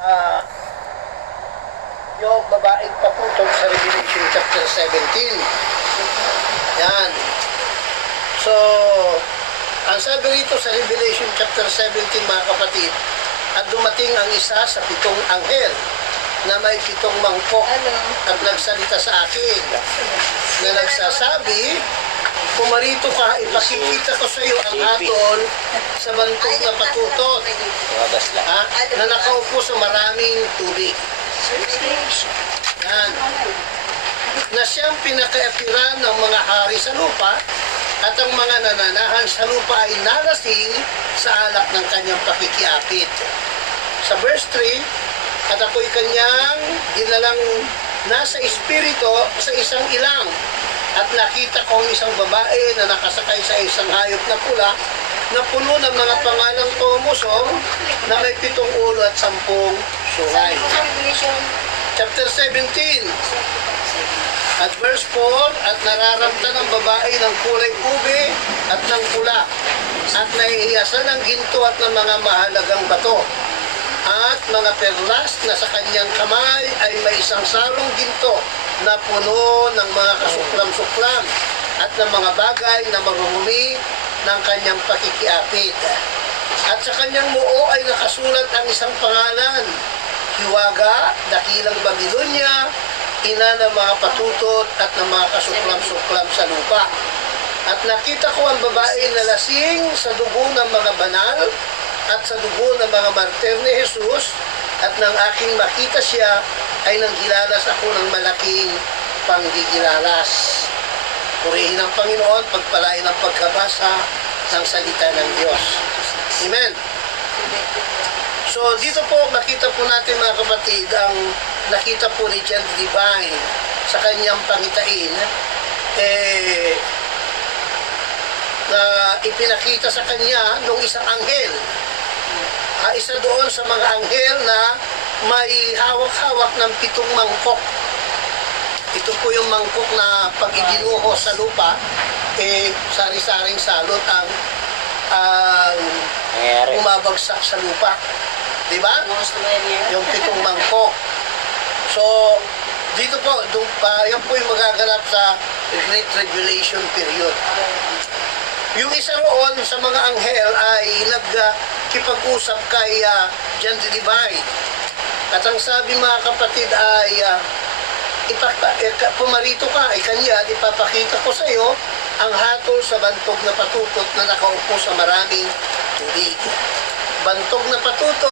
ah, yung babaeng paputol sa Revelation chapter 17. Yan. So, ang sabi rito sa Revelation chapter 17, mga kapatid, at dumating ang isa sa 7 anghel na may 7 mangkok at nagsalita sa akin na nagsasabi, pumarito ka, ipakikita ko sa iyo ang hatol sa bantog na patutot na nakaupo sa maraming tubig. Yan. Na siyang pinakaatiran ng mga hari sa lupa at ang mga nananahan sa lupa ay nalasing sa alak ng kanyang pakikiapit. Sa verse 3, at ako'y kanyang dinalang nasa espiritu sa isang ilang at nakita kong isang babae na nakasakay sa isang hayop na pula na puno ng mga pangalang tumusong na may 7 ulo at 10 sungay. Chapter 17 at verse 4, at nararamtan ng babae ng kulay ube at ng pula at naihiyasan ng ginto at ng mga mahalagang bato at mga perlas na sa kanyang kamay ay may isang salong ginto na puno ng mga kasuklam-suklam at ng mga bagay na marumumi ng kanyang pakikiapit. At sa kanyang muo ay nakasulat ang isang pangalan, Hiwaga, Dakilang Babilonya, ina ng mga patutot at ng mga kasuklam-suklam sa lupa. At nakita ko ang babae na lasing sa dugo ng mga banal at sa dugo ng mga martir ni Jesus, at nang aking makita siya ay nanggilalas ako ng malaking panggigilalas. Purihin ang Panginoon, pagpalain ang pagkabasa ng salita ng Diyos. Amen. So dito po makita po natin, mga kapatid, ang nakita po ni John Divine sa kanyang pangitain na ipinakita sa kanya nung isang anghel. Isa doon sa mga anghel na may hawak-hawak ng 7 mangkok. Ito po yung mangkok na pag idinuho sa lupa, sari-saring salot ang bumabagsak sa lupa. Diba? Yung 7 mangkok. So, dito po, yan po yung magaganap sa Great Tribulation period. Yung isa roon sa mga anghel ay nagkipag-usap kay John the Divine. At ang sabi, mga kapatid, ay pumarito ka, kanya, at ipapakita ko sa iyo ang hatol sa bantog na patutot na nakaupo sa maraming tubig. Bantog na patutot